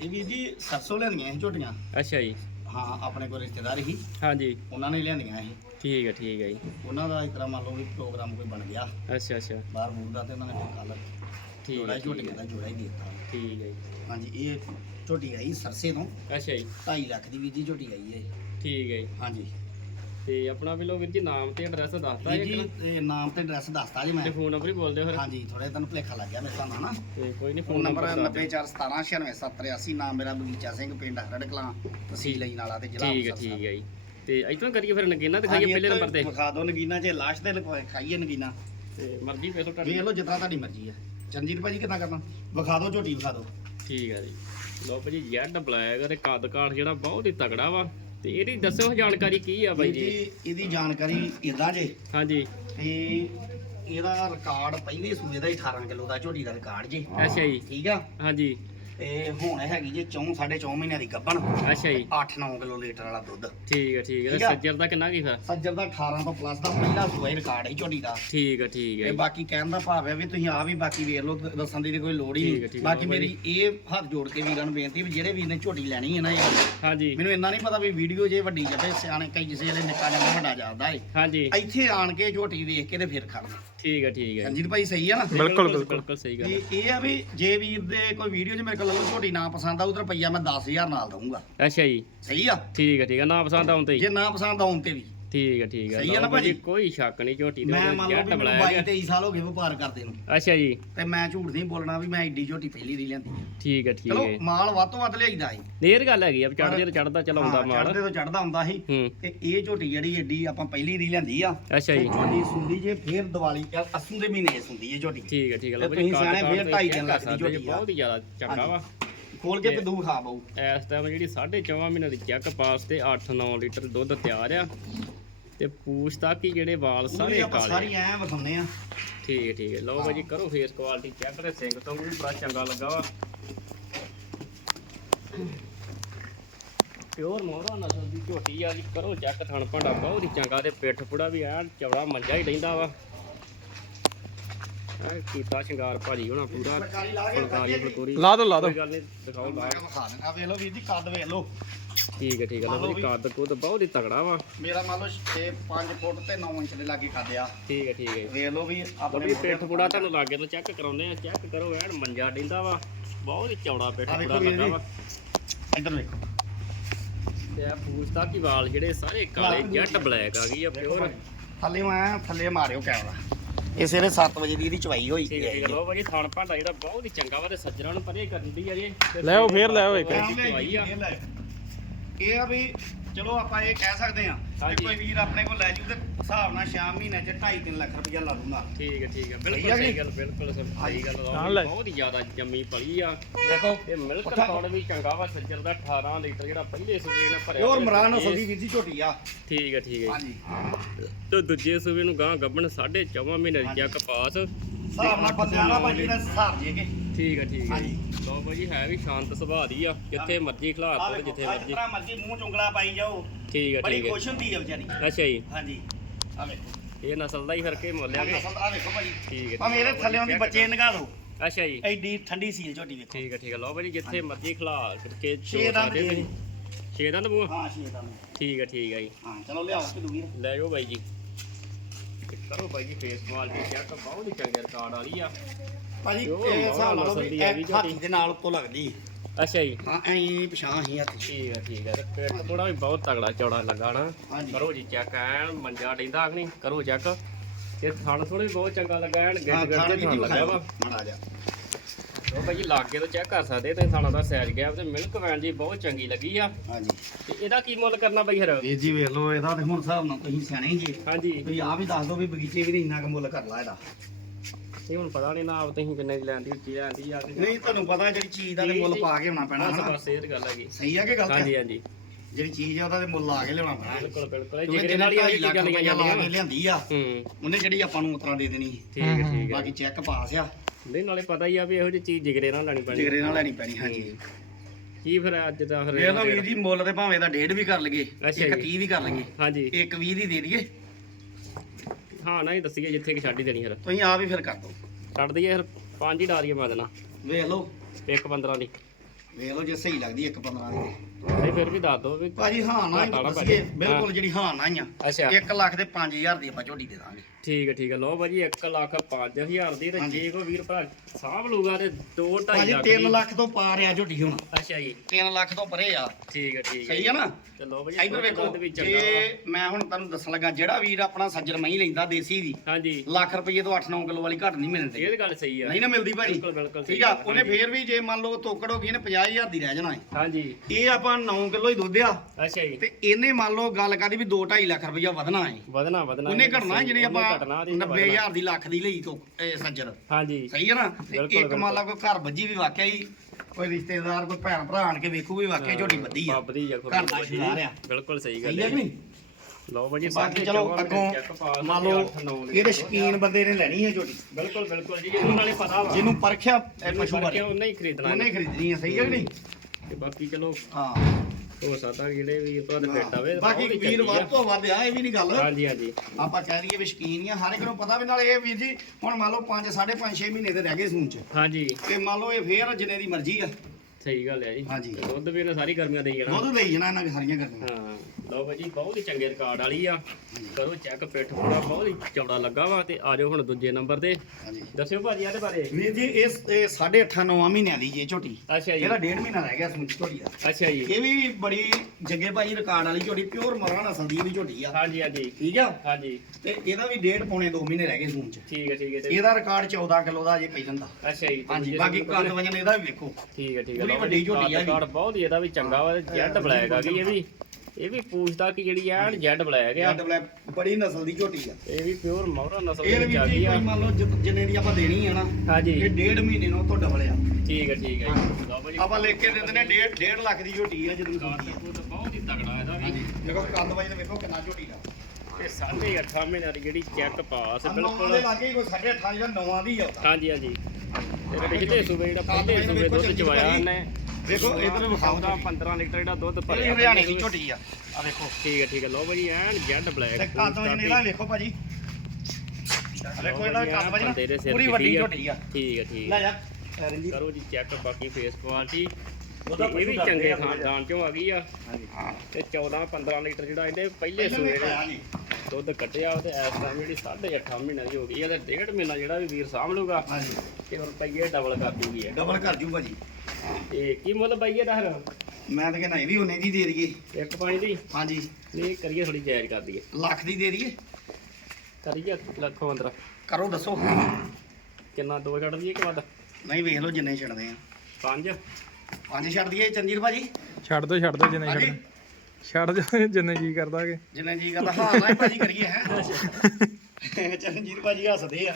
ਇਹ ਵੀ ਜੀ ਸਰਸੋਂ ਲਿਆਂਦੀਆਂ ਸੀ ਝੋਟੀਆਂ। ਅੱਛਾ ਜੀ। ਹਾਂ ਆਪਣੇ ਕੋਲ ਰਿਸ਼ਤੇਦਾਰ ਸੀ। ਹਾਂਜੀ। ਉਹਨਾਂ ਨੇ ਲਿਆਂਦੀਆਂ ਸੀ ਠੀਕ ਹੈ ਠੀਕ ਹੈ ਜੀ। ਉਹਨਾਂ ਦਾ ਇਸ ਤਰ੍ਹਾਂ ਮੰਨ ਲਓ ਵੀ ਪ੍ਰੋਗਰਾਮ ਕੋਈ ਬਣ ਗਿਆ। ਅੱਛਾ ਅੱਛਾ। ਬਾਹਰ ਬੂਰ ਦਾ ਤੇ ਉਹਨਾਂ ਨੇ ਫਿਰ ਕੱਲ ਠੀਕ ਜੋੜਾ ਹੈ ਹੀ ਝੋਟੀਆਂ ਦਾ ਜੋੜਾ ਹੀ ਦੇ ਦਿੱਤਾ। ਠੀਕ ਹੈ ਜੀ। ਹਾਂਜੀ ਇਹ ਝੋਟੀ ਆਈ ਸਰਸੇ ਤੋਂ। ਅੱਛਾ ਜੀ। 2.5 ਲੱਖ ਦੀ ਵੀ ਜੀ ਝੋਟੀ ਆਈ ਹੈ ਇਹ। ਠੀਕ ਹੈ ਜੀ। ਹਾਂਜੀ। ਤੇ ਆਪਣਾ ਵੀ ਲੋ ਵੀਰ ਜੀ ਨਾਮ ਤੇ ਐਡਰੈਸ ਦੱਸਤਾ ਵੀਰ ਜੀ ਜੀ ਇਹ ਨਾਮ ਤੇ ਐਡਰੈਸ ਦੱਸਤਾ ਜੀ ਮੈਂ। ਤੇ ਫੋਨ ਨੰਬਰ ਹੀ ਬੋਲ ਦਿਓ ਫਿਰ। ਹਾਂਜੀ ਥੋੜੇ ਤੁਹਾਨੂੰ ਭੁਲੇਖਾ ਲੱਗ ਗਿਆ ਮੇਰੇ ਹਿਸਾਬ ਨਾਲ ਨਾ। ਤੇ ਕੋਈ ਨਹੀਂ ਫੋਨ ਫੋਨ ਨੰਬਰ ਨੰਬਰ 9417969783 ਨਾਮ ਮੇਰਾ ਬਗੀਚਾ ਸਿੰਘ ਪਿੰਡ ਹਰੜ ਕਲਾਂ ਤਹਿਸੀਲ ਨਾਲਾ ਤੇ ਜ਼ਿਲ੍ਹਾ ਠੀਕ ਹੈ ਅੰਮ੍ਰਿਤਸਰ ਠੀਕ ਹੈ ਜੀ। ਤੇ ਇਤੋਂ ਕਰੀਏ ਫਿਰ ਨਗੀਨਾ ਦਿਖਾਈਏ ਹਾਂਜੀ, ਪਹਿਲੇ ਇੱਥੇ ਨੰਬਰ ਤੇ। ਵਿਖਾ ਦਿਓ ਨਗੀਨਾ ਜੇ ਲਾਸ਼ ਤੇ ਲਗਵਾਏ ਖਾਈਏ ਨਗੀਨਾ। ਤੇ ਮਰਜ਼ੀ ਵੇਖ ਲਓ ਤੁਹਾਡੀ ਵੇਖ ਲਓ ਜਿੱਦਾਂ ਤੁਹਾਡੀ ਮਰਜ਼ੀ ਹੈ। ਚੰਜੀਤ ਭਾਜੀ ਕਿੱਦਾਂ ਕਰਨਾ? ਵਿਖਾ ਦਿਓ ਝੋਟੀ ਵਿਖਾ ਦਿਓ। ਠੀਕ ਹੈ ਜੀ। ਲੋ ਭਾਜੀ ਜੈਡ ਬਲੈਕ ਤੇ ਕੱਦ ਕਾਠ ਜਿਹੜਾ ਬਹੁਤ ਹੀ ਤਗੜਾ ਵਾ। ਤੇ ਇਹਦੀ ਦੱਸੋ ਜਾਣਕਾਰੀ ਕੀ ਆ ਬਾਈ ਜੀ? ਇਹਦੀ ਜਾਣਕਾਰੀ ਇਦਾਂ ਜੇ। ਹਾਂਜੀ। ਤੇ ਇਹਦਾ ਰਿਕਾਰਡ ਪਹਿਲੇ ਸੂਏ ਦਾ ਹੀ 18 ਕਿਲੋ ਦਾ ਝੋਟੀ ਦਾ ਰਿਕਾਰਡ ਜੇ। ਅੱਛਾ ਜੀ। ਠੀਕ ਆ? ਹਾਂਜੀ। ਤੇ ਹੁਣ ਹੈਗੀ ਜੇ 4 4.5 ਮਹੀਨਿਆਂ ਦੀ ਗੱਭਣ। ਅੱਛਾ ਜੀ। 8-9 ਕਿਲੋ ਲੀਟਰ ਵਾਲਾ ਦੁੱਧ। ਠੀਕ ਹੈ ਠੀਕ ਹੈ ਠੀਕ ਆ। ਸੱਜਰ ਦਾ ਕਿੰਨਾ ਕੀ ਫਿਰ ਸੱਜਰ ਦਾ 18 ਤੋਂ ਪਲੱਸ ਦਾ ਪਹਿਲਾ ਸੂਆ ਹੀ ਰਿਕਾਰਡ ਹੈ ਝੋਟੀ ਦਾ। ਠੀਕ ਹੈ ਠੀਕ ਹੈ ਤੇ ਜੀ। ਬਾਕੀ ਕਹਿਣ ਦਾ ਭਾਵ ਹੈ ਵੀ ਤੁਸੀਂ ਆਪ ਹੀ ਬਾਕੀ ਵੇਖ ਲਓ ਦ- ਦੱਸਣ ਦੀ ਤਾਂ ਕੋਈ ਲੋੜ ਹੀ ਠੀਕ ਹੈ, ਨਹੀਂ। ਠੀਕ ਹੈ, ਬਾਕੀ ਬਾਬਾ ਮੇਰੀ ਇਹ ਹੱਥ ਜੋੜ ਕੇ ਵੀਰਾਂ ਨੂੰ ਬੇਨਤੀ ਵੀ ਜਿਹੜੇ ਵੀਰ ਨੇ ਝੋਟੀ ਲੈਣੀ ਹੈ ਨਾ ਇਹ। ਹਾਂਜੀ। ਮੈਨੂੰ ਇੰਨਾ ਨਹੀਂ ਪਤਾ ਵੀ ਵੀਡੀਓ ਜੇ ਵੱਡੀ ਜਾਵੇ ਸਿਆਣੇ ਕਈ ਕਿਸੇ ਵੇਲੇ ਨਿੱਕਾ ਜਾਂਦਾ ਵੱਡਾ ਜਾਂਦਾ ਏ। ਹਾਂਜੀ। ਇੱਥੇ ਆਣ ਕੇ ਝੋਟੀ ਵੇਖ ਕੇ ਤੇ ਫਿਰ ਖੜਨਾ। ਠੀਕ ਹੈ ਠੀਕ ਹੈ ਰਣਜੀਤ ਭਾਈ ਸਹੀ ਆ ਨਾ? ਬਿਲਕੁਲ ਬਿਲਕੁਲ ਸਹੀ ਗੱਲ ਵੀ ਇਹ ਆ ਵੀ ਜੇ ਵੀਰ ਦੇ ਕੋਈ ਵੀਡੀਓ 'ਚ ਮੇਰੇ ਕੋਲ ਲੱਲੋ ਝੋਟੀ ਨਾ ਪਸੰਦ ਆਊ ਤਾਂ ਰੁਪਈਆ ਮੈਂ 10000 ਨਾਲ ਦਊਂਗਾ। ਅੱਛਾ ਜੀ। ਸਹੀ ਆ? ਠੀਕ ਹੈ ਠੀਕ ਹੈ ਨਾ ਪਸੰਦ ਆਉਣ ਤੇ ਹੀ। ਜੇ ਨਾ ਪਸੰਦ ਆਉਣ ਤੇ ਵੀ। ਠੀਕ ਹੈ ਠੀਕ ਹੈ ਸਹੀ ਹੈ ਨਾ ਲਓ ਭਾਜੀ? ਕੋਈ ਸ਼ੱਕ ਨਹੀਂ ਝੋਟੀ ਦੇ ਮੈਂ ਮੰਨ ਲਓ ਜੱਟ ਵੀ ਮੈਨੂੰ ਬਲੈਕ 22 ਹੈ। 23 ਸਾਲ ਹੋ ਗਏ ਵਪਾਰ ਕਰਦੇ ਨੂੰ। ਅੱਛਾ ਜੀ। ਤੇ ਮੈਂ ਝੂਠ ਨਹੀਂ ਬੋਲਣਾ ਵੀ ਮੈਂ ਐਡੀ ਝੋਟੀ ਪਹਿਲੀ ਦੀ ਲਿਆਂਦੀ। ਹੈ। ਠੀਕ ਹੈ ਠੀਕ ਚਲੋ ਹੈ ਮਾਲ ਵੱਧ ਤੋਂ ਵੱਧ ਲਿਆਈਦਾ ਏ ਨੇਰ ਗੱਲ ਹੈਗੀ ਆ ਚੜਦੇ ਤੇ ਚੜਦਾ ਚਲਾਉਂਦਾ ਹਾਂ, ਮਾਲ। ਚੜ੍ਹਦੇ ਤੋਂ ਚੜਦਾ ਹੁੰਦਾ ਸੀ। ਹੂੰ। ਤੇ ਇਹ ਝੋਟੀ ਜਿਹੜੀ ਏਡੀ ਆਪਾਂ ਪਹਿਲੀ ਦੀ ਲਿਆਂਦੀ ਆ ਅੱਛਾ ਤੇ ਜੀ। ਝੋਟੀ ਸੁੰਦੀ ਜੇ ਫੇਰ ਦੀਵਾਲੀ ਆ, ਅੱਸੂ ਦੇ ਮਹੀਨੇ ਸੁੰਦੀ ਇਹ ਝੋਟੀ। ਠੀਕ ਹੈ ਠੀਕ ਹੈ ਤੇ ਲਓ ਬਾਈ ਤੁਸੀਂ ਕੱਦ ਸਿਆਣੇ ਕਾਠ ਫੇਰ ਤੁਸੀਂ ਢਾਈ ਤਿੰਨ ਲੱਖ ਦੀ ਝੋਟੀ ਆ। ਬਹੁਤ ਹੀ ਜ਼ਿਆਦਾ ਚੰਗਾ ਵਾ। ਖੋਲ ਕੇ ਤੇ- ਪਦੂ ਖਾ ਬਹੂ। ਇਸ ਟਾਈਮ ਜਿਹੜੀ 4.5 ਮਹੀਨੇ ਦੀ ਚੈੱਕ ਪਾਸ ਤੇ 8-9 ਲੀਟਰ ਦੁੱਧ ਤਿਆਰ ਆ। ਤੇ ਪੂਛ ਤੱਕ ਹੀ ਜਿਹੜੇ ਵਾਲ ਸਾਰੇ ਕਾਲੇ ਸਾਰੀ ਐ ਵਿਖਾਉਂਦੇ ਆ। ਠੀਕ ਹੈ ਠੀਕ ਹੈ। ਲਓ ਬਾਈ ਜੀ ਕਰੋ ਫੇਸ ਕੁਆਲਿਟੀ ਚੈੱਕ ਤੇ ਸਿੰਘ ਤੋਂ ਵੀ ਬੜਾ ਚੰਗਾ ਲੱਗਾ ਵਾ। ਪਿਓਰ ਮੋਹਰਾ ਨਸਲ ਦੀ ਝੋਟੀ ਆ ਜੀ ਕਰੋ ਚੈੱਕ ਥਣ ਭਾਂਡਾ ਬਹੁਤ ਹੀ ਚੰਗਾ ਤੇ ਪਿੱਠ ਪੁੜਾ ਵੀ ਐਨ ਚੌੜਾ ਮੰਜਾ ਹੀ ਰਹਿੰਦਾ ਵਾ। ਐ ਕੀਤਾ ਸ਼ਿੰਗਾਰ ਭਾਜੀ ਹੋਣਾ ਪੂਰਾ ਫੁਲਕਾਰੀ ਲਾ ਕੇ ਫੁਲਕਾਰੀ। ਫੁਲਕੂਰੀ ਲਾ ਦੋ ਲਾ ਦੋ। ਕੋਈ ਗੱਲ ਨਹੀਂ ਦਿਖਾਓ ਲਾ ਮੈਂ ਕਿਹਾ ਵਿਖਾ ਦੇਣਾ ਵੇਖ ਲਓ ਵੀਰ ਜੀ ਕੱਦ ਵੇਖ ਲਓ ਠੀਕ ਹੈ ਠੀਕ ਹੈ ਲਓ ਜੀ ਕੱਦ ਕੁੱਦ ਬਹੁਤ ਹੀ ਤਗੜਾ ਵਾ। ਮੇਰਾ ਮੰਨ ਲਓ 6 5 ਫੁੱਟ ਤੇ 9 ਇੰਚ ਦੇ ਲਾਗੇ ਕੱਦ ਆ। ਠੀਕ ਹੈ ਠੀਕ ਹੈ। ਵੇਖ ਲਓ ਵੀ ਆਪਣੇ ਆਪਣੇ ਪਿੱਠ ਪੁੜਾ ਤੁਹਾਨੂੰ ਲਾਗੇ ਤੋਂ ਚੈੱਕ ਕਰਾਉਂਦੇ ਆ ਚੈੱਕ ਕਰੋ ਐਨ ਮੰਜਾ ਡਿੰਦਾ ਵਾ। ਬਹੁਤ ਹੀ ਚੌੜਾ ਪਿੱਠ ਵੇਖੋ ਪੁੜਾ ਵੀਰ ਲੱਗਾ। ਵਾ ਇੱਧਰ ਵੇਖੋ। ਤੇ ਆ ਪੂਛ ਤੱਕ ਹੀ ਵਾਲ ਜਿਹੜੇ ਸਾਰੇ ਕਾਲੇ ਜੈਟ ਬਲੈਕ ਆ ਗਈ ਆ ਪਿਓਰ ਥੱਲੇ ਮੈਂ ਥੱਲੇ ਮਾਰਿਓ ਕੈਮਰਾ। ਇਹ ਸਵੇਰੇ 7 ਵਜੇ ਦੀ ਇਹਦੀ ਚਵਾਈ ਹੋਈ ਠੀਕ ਹੈ ਹੈ ਲੋ ਭਾਜੀ ਥਣ ਭਾਂਡਾ ਜਿਹੜਾ ਬਹੁਤ ਹੀ ਚੰਗਾ ਵਾ ਤੇ ਸੱਜਣਾ ਨੂੰ ਪਰੇ ਕਰਨ ਦੀ ਆ ਜੀ। ਤੇ ਲੈ ਆਓ, ਫੇਰ ਲੈ ਆਓ ਇੱਕ। ਚਵਾਈ ਆ। ਇਹ। ਇਹ ਆ ਵੀ ਚਲੋ ਆਪਾਂ ਇਹ ਕਹਿ ਸਕਦੇ ਆ ਹਾਂਜੀ। ਕਿ ਕੋਈ ਵੀਰ ਆਪਣੇ ਕੋਲ ਲੈ ਜੂ ਤੇ ਹਿਸਾਬ ਨਾਲ 6 ਮਹੀਨੇ ਚ 2.5 3 ਲੱਖ ਰੁਪਇਆ ਲਾ ਦੂੰਗਾ ਠੀਕ ਹੈ ਠੀਕ ਹੈ। ਸਹੀ ਬਿਲਕੁਲ ਆ ਸਹੀ ਜੀ? ਗੱਲ ਬਿਲਕੁਲ ਸਹੀ ਗੱਲ ਨਾਲ ਲੈ। ਬਹੁਤ ਹੀ ਜ਼ਿਆਦਾ ਜੰਮੀ ਪਲੀ ਆ। ਦੇਖੋ ਤੇ ਮਿਲਕ ਪੱਠਾ- ਰਿਕਾਰਡ ਵੀ ਚੰਗਾ ਵਾ ਸੱਜਰ ਦਾ 18 ਲੀਟਰ ਜਿਹੜਾ ਪਹਿਲੇ ਸੂਬੇ ਨੇ ਭਰਿਆ ਹੋਇਆ ਮਰਾਨ ਨਸਲ ਦੀ ਵੀਰ ਦੀ ਝੋਟੀ ਆ। ਠੀਕ ਹੈ ਠੀਕ ਹੈ ਹਾਂਜੀ। ਤੇ ਦੂਜੇ ਸੂਬੇ ਨੂੰ ਗਾਂ ਗੱਬਣ 4.5 ਮਹੀਨੇ ਦੀ ਚੱਕ ਪਾਸ। ਹਿਸਾਬ ਨਾਲ ਬੰਦਿਆਂ ਨਾਲ ਭਾਜੀ ਦਾ ਹਿਸਾਬ ਜੇਗੇ ਠੀਕ ਹੈ ਠੀਕ ਹੈ ਹਾਂਜੀ। ਲੋ ਭਾਜੀ ਹੈ ਵੀ ਸ਼ਾਂਤ ਸੁਭਾਅ ਦੀ ਆ। ਜਿੱਥੇ ਮਰਜ਼ੀ ਖਿਲਾ ਆ ਤੋ ਵੇਖੋ ਜਿੱਥੇ ਜਿਸ ਮਰਜ਼ੀ। ਤਰ੍ਹਾਂ ਮਰਜ਼ੀ ਮੂੰਹ ਚੁੰਗਲਾ ਪਾਈ ਜਾਓ। ਠੀਕ ਹੈ ਬੜੀ ਠੀਕ ਹੈ ਖੁਸ਼ ਹੁੰਦੀ ਆ ਵਿਚਾਰੀ। ਅੱਛਾ ਜੀ। ਹਾਂਜੀ। ਆ ਵੇਖੋ। ਇਹ ਨਸਲ ਦਾ ਹੀ ਫ਼ਰਕ ਹੈ ਮੁੱਲ ਆ ਕੇ। ਨਸਲ ਆ ਵੇਖੋ ਭਾਜੀ। ਠੀਕ ਹੈ ਆ। ਮੇਰੇ ਥੱਲੇੋਂ ਦੀ ਬੱਚੇ ਨਗਾ ਦੋ ਅੱਛਾ ਜੀ। ਐਡੀ ਠੰਡੀ ਸੀਲ ਝੋਟੀ ਵੇਖੋ। ਠੀਕ ਹੈ ਠੀਕ ਹੈ ਲਓ ਭਾਜੀ ਜਿੱਥੇ ਮਰਜ਼ੀ ਖਿਲਾ ਕੇ ਛੇ ਦੰਦ ਸਕਦੇ ਜੀ। ਤੁਸੀਂ। ਛੇ ਦੰਦ ਮੂੰਹ ਹਾਂ ਛੇ ਦਾ ਠੀਕ ਹੈ ਠੀਕ ਹੈ ਜੀ। ਹਾਂ ਚਲੋ ਲਿਆਓ ਕਿ ਦੂਗੀ ਲੈ ਜਾਓ ਬਾਈ ਜੀ। ਤੇ ਕਰੋ ਬਾਈ ਜੀ ਫੇਸ ਕੁਆਲਿਟੀ ਚੈੱਕ ਬਹੁਤ ਹੀ ਚੰਗੇ ਰਿਕਾਰਡ ਵਾਲੀ ਆ। ਭਾਜੀ ਇਹ ਹਿਸਾਬ ਲਾ ਲਓ ਵੀ ਆ ਇੱਕ ਹਾਥੀ ਦੇ ਨਾਲ ਉੱਤੋਂ ਲੱਗਦੀ। ਅੱਛਾ ਜੀ। ਹਾਂ ਐਂ ਪਛਾਂ ਹੀ ਹੱਥ ਠੀਕ ਹੈ ਠੀਕ ਹੈ ਤੇ ਪਿੱਠ ਥੋੜਾ ਵੀ ਬਹੁਤ ਤਗੜਾ ਚੌੜਾ ਲੱਗਾ ਨਾ। ਕਰੋ ਜੀ ਚੈੱਕ ਐਨ ਮੰਜਾ ਡਿੰਦਾ ਕਿ ਨਹੀਂ? ਕਰੋ ਚੈੱਕ ਤੇ ਥਣ ਥੋੜੇ ਬਹੁਤ ਚੰਗਾ ਲੱਗਾ ਐਨ ਹਾਂ ਗਿੱਟ ਗਿੱਟ ਤੇ ਲੱਗਾ ਵਾ ਮੜਾ ਜਾ ਉਹ ਭਾਜੀ ਲਾਗੇ ਤੋਂ ਚੈੱਕ ਕਰ ਸਕਦੇ ਤੁਸੀਂ ਥਾਣਾ ਦਾ ਸਾਈਜ਼ ਗਿਆ ਤੇ ਮਿਲਕ ਵੈਨ ਜੀ ਬਹੁਤ ਚੰਗੀ ਲੱਗੀ ਆ। ਹਾਂਜੀ। ਤੇ ਇਹਦਾ ਕੀ ਮੁੱਲ ਕਰਨਾ ਬਈ ਫਿਰ? ਵੀਰ ਜੀ ਵੇਖ ਲਓ ਇਹਦਾ ਤੇ ਹੁਣ ਹਿਸਾਬ ਨਾਲ ਤੁਸੀਂ ਸਿਆਣੇ ਜੀ। ਹਾਂਜੀ। ਤੁਸੀਂ ਆਪ ਹੀ ਦੱਸ ਦਿਓ ਵੀ ਬਗੀਚੇ ਵੀ ਇੰਨਾ ਕੁ ਮੁੱਲ ਕਰ ਲਾ ਇਹਦਾ। ਇਹ ਹੁਣ ਪਤਾ ਨਹੀਂ ਨਾ ਆਪ ਤੁਸੀਂ ਕਿੰਨੇ ਦੀ ਲੈਂਦੀ ਉੱਚੀ ਲੈਂਦੀ ਆ ਨਹੀਂ ਤੁਹਾਨੂੰ ਪਤਾ ਜਿਹੜੀ ਚੀਜ਼ ਦਾ ਤੇ ਮੁੱਲ ਪਾ ਕੇ ਆਉਣਾ ਪੈਣਾ ਬਸ ਹਨਾ? ਬਸ ਇਹ ਤਾਂ ਗੱਲ ਹੈਗੀ। ਸਹੀ ਆ ਕਿ ਗਲਤ ਹਾਂਜੀ ਹੈ ਹਾਂਜੀ। ਜਿਹੜੀ ਚੀਜ਼ ਆ ਉਹਦਾ ਤੇ ਮੁੱਲ ਲਾ ਕੇ ਲਿਆਉਣਾ ਪੈਣਾ। ਬਿਲਕੁਲ ਬਿਲਕੁਲ। ਇਹ ਕਿਉਂਕਿ ਜਿਗਰੇ ਨਾਲ ਹੀ ਇਹ ਲੱਖ ਚੀਜ਼ਾਂ ਲਈਆਂ ਰੁਪਈਆ ਲਾ ਜਾਂਦੀਆਂ ਕੇ ਲਿਆਂਦੀ ਆ ਹੂੰ। ਉਹਨੇ ਜਿਹੜੀ ਆਪਾਂ ਨੂੰ ਉਤਰਾ ਦੇ ਦੇਣੀ ਠੀਕ ਹੈ ਠੀਕ ਹੈ। ਬਾਕੀ ਚੈੱਕ ਪਾਸ ਆ। ਨਹੀਂ ਨਾਲੇ ਪਤਾ ਹੀ ਆ ਵੀ ਇਹੋ ਜਿਹੀ ਚੀਜ਼ ਜਿਗਰੇ ਨਾਲ ਲੈਣੀ ਪੈਣੀ। ਜਿਗਰੇ ਨਾਲ ਲੈਣੀ ਪੈਣੀ ਹਾਂਜੀ। ਕੀ ਫਿਰ ਅੱਜ ਦਾ ਫਿਰ ਲਓ ਵੀਰ ਜੀ ਮੁੱਲ ਤੇ ਭਾਵੇਂ ਦਾ ਡੇਢ ਵੀ ਕਰ ਲਈਏ ਅੱਛਾ ਇੱਕ ਜੀ। 30 ਵੀ ਕਰ ਲਈਏ ਹਾਂਜੀ। ਇੱਕ 20 ਦੀ ਦੇ ਦਈਏ। ਹਾਂ ਨਾ ਹੀ ਦੱਸੀਏ ਜਿੱਥੇ ਕਿ ਛੱਡ ਹੀ ਦੇਣੀ ਫਿਰ। ਤੁਸੀਂ ਆਪ ਹੀ ਫਿਰ ਕਰ ਦਿਓ। ਛੱਡ ਦਈਏ ਫਿਰ ਪੰਜ ਹੀ ਡਾ ਦਈਏ ਮੈਂ ਦੇਣਾ ਵੇਖ ਲਓ। ਇੱਕ 15 ਦੀ। ਵੇਖ ਲਓ ਜੇ ਸਹੀ ਲੱਗਦੀ ਇੱਕ 15 ਦੀ। ਨਹੀਂ ਫਿਰ ਵੀ ਦੱਸ ਦੋ ਵੀ ਭਾਜੀ ਹਾਂ ਨਾ ਹੀ ਦੱਸੀਏ। ਬਿਲਕੁਲ ਜਿਹੜੀ ਹਾਂ ਨਾ ਹੀ ਆ। ਅੱਛਾ। 1 ਲੱਖ ਦੇ 5000 ਦੀ ਆਪਾਂ ਝੋਟੀ ਦੇ ਦਾਂਗੇ। ਠੀਕ ਹੈ ਠੀਕ ਹੈ ਲਓ ਭਾਜੀ 1 ਲੱਖ 5000 ਦੀ ਤੇ। ਜੇ ਕੋਈ ਵੀਰ ਭਰਾ ਸਾਂਭ ਲੂਗਾ ਤੇ 2 2.5 ਭਾਜੀ ਲੱਖ 3 ਦੀ। ਲੱਖ ਤੋਂ ਪਾ ਰਿਆ ਝੋਟੀ ਹੁਣ। ਅੱਛਾ ਜੀ। 3 ਲੱਖ ਤੋਂ ਪਰੇ ਆ। ਠੀਕ ਹੈ ਠੀਕ ਹੈ ਸਹੀ ਆ ਨਾ? ਤੇ ਲਓ ਭਾਜੀ ਇਧਰ ਵੇਖੋ। ਜੇ ਮੈਂ ਹੁਣ ਤੁਹਾਨੂੰ ਦੱਸਣ ਲੱਗਾ ਜਿਹੜਾ ਵੀਰ ਆਪਣਾ ਸੱਜਰ ਮਹੀਂ ਲੈਂਦਾ ਦੇਸੀ ਦੀ ਹਾਂਜੀ। ਲੱਖ ਰੁਪਏ ਤੋਂ 8-9 ਕਿਲੋ ਵਾਲੀ ਘੱਟ ਨਹੀਂ ਮਿਲਦੀ। ਇਹ ਗੱਲ ਸਹੀ ਆ। ਨਹੀਂ ਨਾ ਮਿਲਦੀ ਭਾਜੀ। ਬਿਲਕੁਲ ਬਿਲਕੁਲ ਠੀਕ ਆ ਉਹਨੇ ਫੇਰ ਵੀ ਜੇ ਮੰਨ ਲਓ ਤੋਕੜ ਹੋ ਗਈ ਨੇ 50000 ਦੀ ਰਹਿ ਜਾਣਾ ਹੈ ਹਾਂਜੀ। ਇਹ ਆਪਾਂ 9 ਕਿਲੋ ਹੀ ਦੁੱਧ ਆ। ਅੱਛਾ ਜੀ। ਤੇ ਇਹਨੇ ਮੰਨ ਲਓ ਗੱਲ ਕਰਦੀ ਵੀ 2.5 ਲੱਖ ਰੁਪਇਆ ਵਧਣਾ ਹੈ ਵਧਣਾ ਵਧਣਾ। ਉਹਨੇ ਘਟਣਾ ਜਿਹੜੀ ਉਹਨੇ ਆਪਾਂ ਇਹਨੇ ਵਧਣਾ। 90000 ਦੀ ਲੱਖ ਦੀ ਲਈ ਤੋਂ ਇਹ ਸੱਜਰ ਹਾਂਜੀ। ਸਹੀ ਹੈ ਨਾ? ਤੇ ਬਿਲਕੁਲ, ਇੱਕ ਮੰਨ ਲਾ ਕੋਈ ਘਰ ਵੱਜੀ ਵੀ ਵਾਕਿਆ ਹੀ ਕੋਈ ਰਿਸ਼ਤੇਦਾਰ ਕੋਈ ਭੈਣ ਭਰਾ ਆਣ ਕੇ ਵੇਖੂ ਵੀ ਵਾਕਿਆ ਝੋਟੀ ਵੱਧੀ ਆ। ਬੱਬਦੀ ਆ ਘਰ ਦਾ ਆ। ਬਿਲਕੁਲ ਸਹੀ ਗੱਲ ਸਹੀ ਹੈ ਕਿ ਨਹੀਂ? ਲਓ ਭਾਜੀ ਬਾਕੀ ਚਲੋ ਅੱਗੋਂ ਮੰਨ ਲਓ ਇਹਦੇ ਸ਼ਕੀਨ ਬੰਦੇ ਨੇ ਲੈਣੀ ਹੈ ਝੋਟੀ। ਬਿਲਕੁਲ ਬਿਲਕੁਲ ਜੀ ਜਿਹਨੂੰ ਨਾਲੇ ਪਤਾ ਵਾ। ਜਿਹਨੂੰ ਪਰਖਿਆ ਇਹ ਪਸ਼ੂ ਬਾਰੇ। ਉਹਨੇ ਹੀ ਖਰੀਦਣਾ ਉਹਨੇ ਖਰੀਦਣੀ ਹੈ ਸਹੀ ਹੈ ਕਿ ਨਹੀਂ? ਤੇ ਬਾਕੀ ਚਲੋ ਹਾਂ। ਹੋ ਸਕਦਾ ਜਿਹੜੇ ਵੀਰ ਭਰਾ ਦੇ ਫਿੱਟ ਆਵੇ ਬਾਕੀ ਵੀਰ। ਵੱਧ ਤੋਂ ਵੱਧ ਆ ਇਹ ਵੀ ਨਹੀਂ ਗੱਲ। ਹਾਂਜੀ ਹਾਂਜੀ। ਆਪਾਂ ਕਹਿ ਦਈਏ ਵੀ ਸ਼ਕੀਨ ਆ ਹਰ ਇੱਕ ਨੂੰ ਪਤਾ ਵੀ ਨਾਲ ਇਹ ਵੀਰ ਜੀ ਹੁਣ ਮੰਨ ਲਓ 5 5.5 6 ਮਹੀਨੇ ਤੇ ਰਹਿ ਗਏ ਸੂਨ ਚ। ਹਾਂਜੀ। ਤੇ ਮੰਨ ਲਓ ਇਹ ਫੇਰ ਜਿੰਨੇ ਦੀ ਮਰਜ਼ੀ ਆ। ਸਹੀ ਗੱਲ ਹੈ ਜੀ। ਹਾਂਜੀ। ਤੇ ਦੁੱਧ ਵੀ ਇਹਨੇ ਸਾਰੀ ਗਰਮੀਆਂ ਦੇਈ ਜਾਣਾ। ਦੁੱਧ ਦੇਈ ਜਾਣਾ ਇਹਨਾਂ ਦੀ ਸਾਰੀਆਂ ਕਰਨੀਆਂ ਹਾਂ ਲਓ ਭਾਜੀ ਬਹੁਤ ਹੀ ਚੰਗੇ ਰਿਕਾਰਡ ਵਾਲੀ ਆ। ਕਰੋ ਚੈੱਕ ਪਿੱਠ ਪੂਰਾ ਬਹੁਤ ਹੀ ਚੌੜਾ ਲੱਗਾ ਵਾ ਤੇ ਆ ਜਾਓ ਹੁਣ ਦੂਜੇ ਨੰਬਰ ਤੇ। ਹਾਂਜੀ। ਦੱਸਿਓ ਭਾਜੀ ਇਹਦੇ ਬਾਰੇ। ਵੀਰ ਜੀ ਇਸ ਇਹ 8.5 9 ਮਹੀਨਿਆਂ ਦੀ ਜੇ ਝੋਟੀ। ਅੱਛਾ ਜੀ। ਇਹਦਾ ਡੇਢ ਮਹੀਨਾ ਰਹਿ ਗਿਆ ਚ ਝੋਟੀ ਦਾ। ਅੱਛਾ ਜੀ। ਇਹ ਵੀ ਬੜੀ ਜੱਗੇ ਭਾਈ ਰਿਕਾਰਡ ਵਾਲੀ ਝੋਟੀ ਪਿਓਰ ਮਰਾਂ ਨਸਲ ਦੀ ਇਹਦੀ ਝੋਟੀ ਆ। ਹਾਂਜੀ ਹਾਂਜੀ। ਠੀਕ ਆ? ਹਾਂਜੀ। ਤੇ ਇਹਦਾ ਵੀ ਡੇਢ ਪੌਣੇ 2 ਮਹੀਨੇ ਰਹਿ ਗਏ ਸੂਨ ਚ। ਠੀਕ ਹੈ ਠੀਕ ਹੈ ਤੇ ਇਹਦਾ ਰਿਕਾਰਡ 14 ਕਿਲੋ ਦਾ ਜੇ ਪਹਿਲਾਂ ਦਾ ਅੱਛਾ ਜੀ ਤੇ ਹਾਂਜੀ ਦੂਜੇ ਬਾਕੀ ਨੰਬਰ ਤੇ- ਵਜਨ ਇਹਦਾ ਵੀ ਵੇਖੋ। ਠੀਕ ਹੈ ਠੀਕ ਹੈ। ਲਓ ਵੱਡੀ ਝੋਟੀ ਆ ਵੀ। ਕਾਰਡ ਬਹੁਤ ਹੀ ਇਹਦਾ ਵੀ ਚੰਗਾ ਵਾ ਜੈਡ ਬਲੈਕ ਆ ਗਈ ਇਹ ਵੀ। ਇਹ ਵੀ ਪੂਛਦਾ ਕਿ ਜਿਹੜੀ ਐਨ ਜੈਡ ਬਲੈਕ ਆ। ਜੱਡ ਬਲੈਕ ਬੜੀ ਨਸਲ ਦੀ ਝੋਟੀ ਆ। ਇਹ ਵੀ ਪਿਓਰ ਮੌਰਾ ਨਸਲ ਇਹ ਦੀ ਵੀ ਗਈ ਆ। ਕੋਈ ਮੰਨ ਲਓ ਜਿੰਨੇ ਦੀ ਆਪਾਂ ਦੇਣੀ ਆ ਨਾ ਹਾਂਜੀ। ਇਹ ਡੇਢ ਮਹੀਨੇ ਨੂੰ ਤੋਂ ਡਬਲ ਆ। ਠੀਕ ਹੈ ਠੀਕ ਹੈ। ਆਪਾਂ ਲਿਖ ਕੇ ਦੇ ਦਿੰਦੇ ਡੇਢ ਡੇਢ ਲੱਖ ਦੀ ਝੋਟੀ ਆ ਜਦੋਂ। ਤਾਂ ਬਹੁਤ ਹੀ ਤਗੜਾ ਇਹਦਾ ਵੀ। ਦੇਖੋ ਕੱਦ ਵਜਨ ਵੇਖੋ ਕਿੰਨਾ ਝੋਟੀ ਦਾ। ਤੇ ਸਾਢੇ 8 ਮਹੀਨਿਆਂ ਦੀ ਜਿਹੜੀ ਚੈੱਕ ਪਾਸ ਨੌਂ ਬਿਲਕੁਲ। ਲਾਗੇ ਕੋਈ 8.5 ਜਾਂ 9 ਦੀ ਆ ਉਹ ਤਾਂ। ਹਾਂਜੀ ਹਾਂਜੀ। ਤੇ ਪਿਛਲੇ ਸੂਬੇ ਜਿਹੜਾ ਕਾਰਡ ਪਹਿਲੇ ਵਜਨ ਸੂਬੇ ਵੇਖੋ ਦੁੱਧ ਚੰਗੀ ਚਵਾਇਆ ਭਲੀ। ਉਹਨੇ। ਦੇਖੋ ਇਧਰ ਵਿਖਾਓ ਦਾ ਤਾਂ 15 ਲੀਟਰ ਜਿਹੜਾ ਦੁੱਧ ਇਹ ਭਰਿਆ ਹਰਿਆਣੇ ਦੀ ਝੋਟੀ ਆ। ਆ ਵੇਖੋ ਠੀਕ ਹੈ ਠੀਕ ਹੈ। ਲਓ ਭਾਜੀ ਐਨ ਜੈਡ ਤੇ ਬਲੈਕ ਕੱਦ ਵਜਨ ਇਹਦਾ ਵੇਖੋ ਭਾਜੀ। ਆ ਵੇਖੋ ਇਹਦਾ ਕੱਦ ਬੰਦੇ ਦੇ ਵਜਨ ਸਿਰ ਪੂਰੀ ਦੀ ਵੱਡੀ ਆ। ਝੋਟੀ ਆ। ਠੀਕ ਹੈ ਠੀਕ ਲੈ ਹੈ ਜਾ ਰਣਜੀਤ। ਕਰੋ ਜੀ ਚੈੱਕ ਬਾਕੀ ਫੇਸ ਕੁਆਲਿਟੀ ਉਹਦਾ ਇਹ ਵੀ ਪਸ਼ੂ ਚੰਗੇ ਖਾਨਦਾਨ ਚੋਂ ਆ ਗਈ ਆ। ਹਾਂਜੀ। ਤੇ 14 15 ਲੀਟਰ ਜਿਹੜਾ ਇਹਦੇ ਪਹਿਲੇ ਸੂਏ ਦੇ ਦੁੱਧ ਕੱਢਿਆ ਉਹ ਤੇ ਇਸ ਟਾਈਮ ਜਿਹੜੀ 8.5 ਮਹੀਨੇ ਦੀ ਹੋ ਗਈ ਤੇ ਡੇਢ ਮਹੀਨਾ ਜਿਹੜਾ ਵੀ ਵੀਰ ਸਾਂਭ ਲੂਗਾ ਹਾਂਜੀ। ਤੇ ਰੁਪਈਏ ਡਬਲ ਕਰ ਦੂਗੀ ਇਹ। ਡਬਲ ਕਰ ਜੂ। ਭਾਜੀ ਤੇ ਕੀ ਮੁੱਲ ਪਾਈਏ ਦਾ ਫਿਰ? ਮੈਂ ਤਾਂ ਕਹਿੰਦਾ ਇਹ ਵੀ ਉਹਨੇ ਦੀ ਦੇ ਦਈਏ। ਇੱਕ ਪਾਣੀ ਦੀ? ਹਾਂਜੀ। ਇਹ ਕਰੀਏ ਥੋੜੀ ਜਾਇਜ਼ ਕਰ ਦਈਏ। ਲੱਖ ਦੀ ਦੇ ਦਈਏ। ਕਰੀਏ ਲੱਖੋਂ ਅੰਦਰ ਕਰੋ ਦੱਸੋ। ਕਿੰਨਾ ਦੋ ਛੱਡ ਦਈਏ ਕਿ ਵੱਧ? ਨਹੀਂ ਵੇਖ ਲਓ ਜਿੰਨੇ ਛੱਡਦੇ ਆ। ਪੰਜ। ਪੰਜ ਛੱਡ ਦਈਏ ਚੰਜੀਤ ਭਾਜੀ। ਛੱਡ ਦੋ ਛੱਡ ਦੋ ਜਿੰਨੇ ਛੱਡਣਾ। ਛੱਡ ਦੋ ਜਿੰਨੇ ਜੀ ਕਰਦਾ ਕਿ ਜਿੰਨੇ ਜੀ ਕਰਦਾ ਹਾਂ ਨਾ ਹੀ ਭਾਜੀ ਕਰੀਏ ਹੈ। ਚਰਨਜੀਤ ਭਾਜੀ ਹੱਸਦੇ ਆ।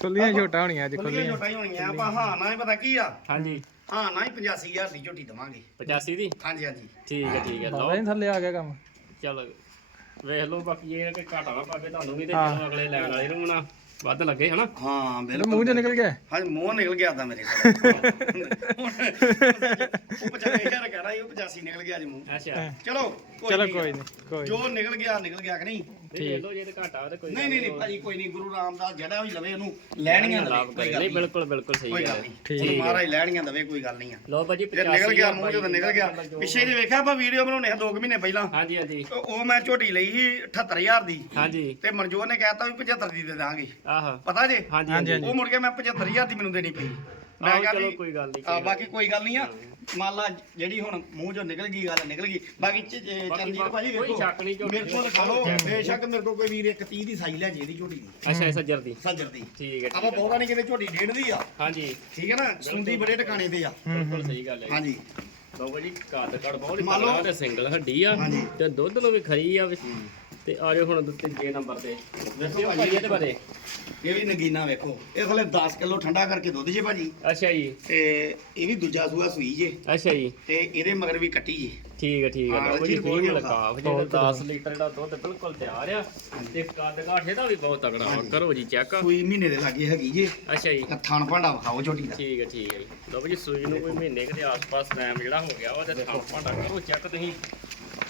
ਖੁੱਲੀਆਂ ਛੋਟਾਂ ਹੋਣੀਆਂ ਅੱਜ ਖੁੱਲੀਆਂ ਝੋਟਾਂ ਹੀ ਹੋਣੀਆਂ ਆਪਾਂ ਹਾਂ ਨਾ ਹੀ ਪਤਾ ਕੀ ਆ? ਹਾਂਜੀ। ਹਾਂ ਨਾ ਹੀ 85000 ਦੀ ਝੋਟੀ ਦਵਾਂਗੇ। 85 ਦੀ? ਹਾਂਜੀ ਹਾਂਜੀ। ਠੀਕ ਹੈ ਠੀਕ ਹੈ ਲਓ। ਜੀ ਥੱਲੇ ਆ ਗਿਆ ਕੰਮ। ਚਲੋ ਵੇਖ ਲਓ ਬਾਕੀ ਇਹ ਕਿ ਘਾਟਾ ਨਾ ਪਾਵੇ ਤੁਹਾਨੂੰ ਵੀ ਤੇ ਅਗਲੇ ਲੈਣ ਵਾਲੇ ਨੂੰ ਨਾ ਵੱਧ ਲੱਗੇ ਹਨਾ? ਹਾਂ ਇਹਦਾ ਮੂੰਹ ਚ ਨਿਕਲ ਗਿਆ? ਹਾਂਜੀ ਮੂੰਹ ਨਿਕਲ ਗਿਆ ਤਾਂ ਮੇਰੇ ਕੋਲ। ਉਹ 95000 ਕਹਿਣਾ ਸੀ ਉਹ 85 ਨਿਕਲ ਗਿਆ ਜੀ ਮੂੰਹ। ਅੱਛਾ। ਚਲੋ ਚਲੋ। ਕੋਈ ਨਹੀਂ ਕੋਈ ਜੋ ਨਿਕਲ ਗਿਆ ਨਿਕਲ ਗਿਆ ਕਿ ਨਹੀਂ? ਨਹੀਂ ਵੇਖ ਲਓ ਜੇ ਤੇ ਘਾਟਾ ਤੇ ਕੋਈ ਨਹੀਂ ਨਹੀਂ ਨਹੀਂ ਭਾਜੀ ਕੋਈ ਨਹੀਂ ਗੁਰੂ ਰਾਮਦਾਸ ਜਿਹੜਾ ਵੀ ਲਵੇ ਉਹਨੂੰ ਲੈਣੀਆਂ ਦਵੇ ਲਾਭ ਕੋਈ ਕਰੇ ਗੱਲ ਨਹੀਂ ਨਹੀਂ। ਬਿਲਕੁਲ ਬਿਲਕੁਲ ਸਹੀ ਕੋਈ ਗੱਲ ਗੱਲ ਹੈ ਨਹੀਂ। ਠੀਕ ਉਹਨੂੰ ਮਹਾਰਾਜ ਲੈਣੀਆਂ ਦਵੇ ਕੋਈ ਗੱਲ ਨਹੀਂ ਆ। ਲਓ ਭਾਜੀ ਜੇ ਨਿਕਲ ਗਿਆ ਮੂੰਹ ਚੋਂ ਤਾਂ ਨਿਕਲ ਗਿਆ। ਜੋ- ਪਿੱਛੇ ਜੇ ਵੇਖਿਆ ਆਪਾਂ ਵੀਡੀਓ ਬਣਾਉਣੇ ਆ 2 ਮਹੀਨੇ ਪਹਿਲਾਂ। ਹਾਂਜੀ ਹਾਂਜੀ। ਉਹ- ਮੈਂ ਝੋਟੀ ਲਈ ਸੀ 78000 ਦੀ। ਹਾਂਜੀ। ਤੇ ਮਨਜੋਤ ਨੇ ਕਹਿਤਾ ਵੀ 75 ਦੀ ਦੇ ਦਾਂਗੇ। ਆਹ। ਪਤਾ ਜੇ? ਹਾਂਜੀ ਹਾਂਜੀ, ਹਾਂਜੀ। ਉਹ ਮੁੜ ਕੇ ਮੈਂ 75000 ਦੀ ਮੈਨੂੰ ਦੇਣੀ ਪਈ। ਮੈਂ ਕਿਹਾ ਚਲੋ ਵੀ- ਕੋਈ ਗੱਲ ਨਹੀਂ ਆ ਬਾਕੀ ਕੋਈ ਗੱਲ ਨਹੀਂ ਆ। ਮੰਨ ਲਾ ਜਿਹੜੀ ਹੁਣ ਮੂੰਹ ਚੋਂ ਨਿਕਲ ਗਈ ਗੱਲ ਨਿਕਲ ਗਈ। ਬਾਕੀ ਚ- ਚ- ਬਾਕੀ ਚਰਨਜੀਤ ਭਾਜੀ ਕੋਈ ਵੇਖੋ। ਸ਼ੱਕ ਨਹੀਂ ਝੋਟੀ ਮੇਰੇ ਕੋਲ ਖਾ ਲਓ ਬੇਸ਼ੱਕ ਮੇਰੇ ਕੋਲ ਕੋਈ ਵੀਰ ਇੱਕ 30 ਦੀ ਸਾਈ ਲੈ ਜੇ ਇਹਦੀ ਝੋਟੀ ਦੀ ਅੱਛਾ ਸੱਜਰ ਦੀ। ਸੱਜਰ ਦੀ। ਠੀਕ ਹੈ ਆਪਾਂ ਬਹੁਤਾ ਨਹੀਂ ਕਿਤੇ ਝੋਟੀ ਡੇਢ ਦੀ ਆ। ਹਾਂਜੀ। ਠੀਕ ਹੈ ਨਾ? ਸੁੰਦੀ ਬੜੇ ਟਿਕਾਣੇ ਤੇ ਆ। ਬਿਲਕੁਲ ਸਹੀ ਗੱਲ ਹੈ ਹਾਂਜੀ। ਲਓ ਜੀ ਕੱਦ ਕੜ ਬਹੁਤ ਹੀ ਮੰਨ ਲਓ- ਤਗੜਾ ਤੇ ਸਿੰਗਲ ਹੱਡੀ ਆ। ਹਾਂਜੀ। ਤੇ ਦੁੱਧ ਨੂੰ ਵੀ ਖਰੀ ਆ ਵੀ। ਤੇ ਆ ਜਾਓ ਹੁਣ ਤੀਜੇ ਨੰਬਰ ਤੇ। ਵੇਖੋ ਭਾਜੀ ਇਹਦੇ ਬਾਰੇ। ਇਹ ਵੀ ਨਗੀਨਾ ਵੇਖੋ। ਇਹ ਥਲੇ 10 ਕਿਲੋ ਠੰਡਾ ਕਰਕੇ ਦੁੱਧ ਜੇ ਭਾਜੀ। ਅੱਛਾ ਜੀ। ਤੇ ਇਹ ਵੀ ਦੂਜਾ ਸੂਆ ਸੂਈ ਜੇ। ਅੱਛਾ ਜੀ। ਤੇ ਇਹਦੇ ਮਗਰ ਵੀ ਕੱਟੀ ਜੇ। ਠੀਕ ਹੈ ਠੀਕ ਹੈ ਜੀ ਫੀਮ। ਲਗਾਵ ਜਿਹੜਾ 10 ਲੀਟਰ ਦਾ ਦੁੱਧ ਬਿਲਕੁਲ ਤਿਆਰ ਆ। ਤੇ ਕੱਦ ਕਾਠ ਇਹਦਾ ਵੀ ਬਹੁਤ ਤਗੜਾ। ਕਰੋ ਜੀ ਚੈੱਕ। ਸੂਈ ਮਹੀਨੇ ਦੇ ਲਾਗੇ ਹੈਗੀ ਜੇ। ਅੱਛਾ ਜੀ। ਤਾਂ ਥਣ ਭਾਂਡਾ ਵਿਖਾਓ ਝੋਟੀ ਦਾ। ਠੀਕ ਹੈ ਠੀਕ ਹੈ ਜੀ। ਲਓ ਜੀ ਸੂਈ ਨੂੰ ਕੋਈ ਮਹੀਨੇ ਦੇ ਆਸ-ਪਾਸ ਟਾਈਮ ਜਿਹੜਾ ਹੋ ਗਿਆ ਵਾ ਤੇ ਥਾਂ ਭਾਂਡਾ ਕਰੋ। ਚੈੱਕ ਤੁਸੀਂ।